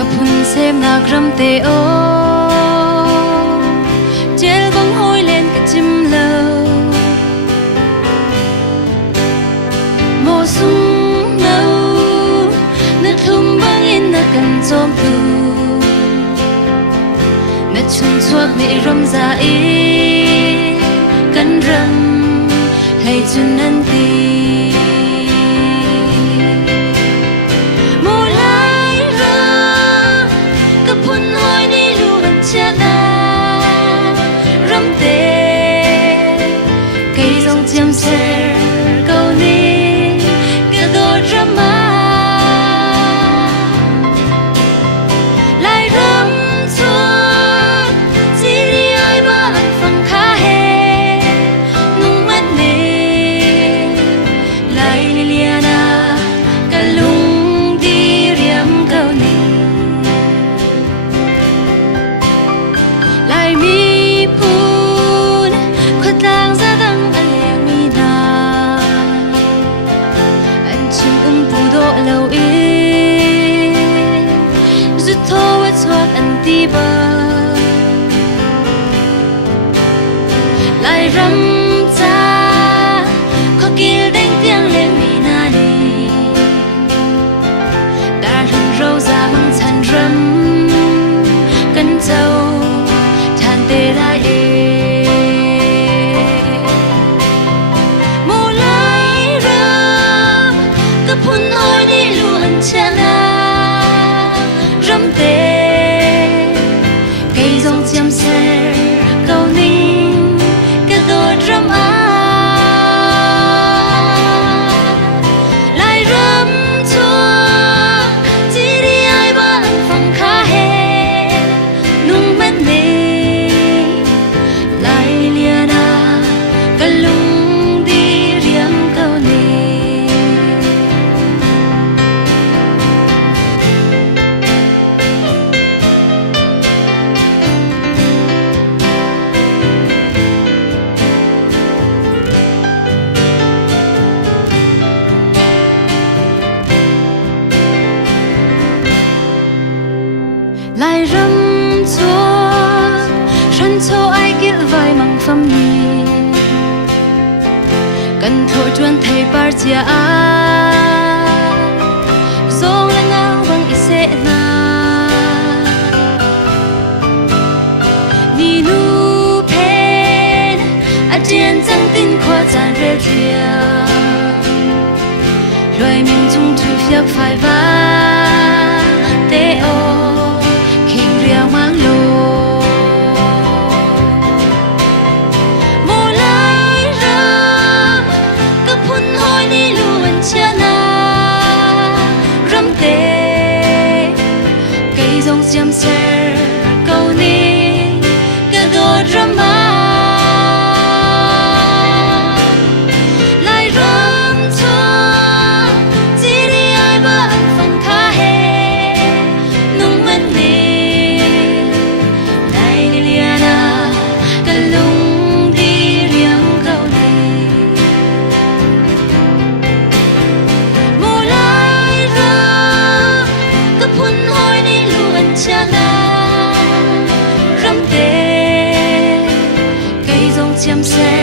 กับหุ่นเซมนากรำเตโอเจลบังห้อยเล่นกับจิมเลวโมซุงเนานึกทุ่มบังอินนักกันจอมตูนึกชุนชวกในรำใจกันรำให้จุนนันตีchăm sẻ câu ní cái đôi drama lại rắm chuột chỉ đi ai mà lần phăng khá hè nung mắt nề lại Liliana cả lung đi riêng câu ní lại mi phun khuất lang ra đằng lâu in rút thô với thoát anh ti bờ lại rắm cha khó kia đánh tiếng lên mi na đi đã rừng râu ra mang than rắm cân trâu than tê lại mô lại rắm cấp hun ôi chana rắm tê cây dòng chăm sẻ câu ninh cái đôi rắm lại rắm chua chỉ đi ai ba lần phăng khá hè nung mắt nề lại Liliana cái lung đi riêng câu nề lại rắm chuột sân châu ai kia vai mang phâm nhi cần thôi chuan thầy bar chia dong là ngao bằng ise na ni nu pen a jen chẳng tin khoa chan re thia rồi mình chung thu phiếc phải va te o mang lô mô lai rắm cấp hun hoi ni luôn chana rắm tê cây dòng chăm sẻ câu ní cái đôi drama lại rắm chua chỉ đi ai ba anh phăng khá hè nung mắt nề chăm sẻ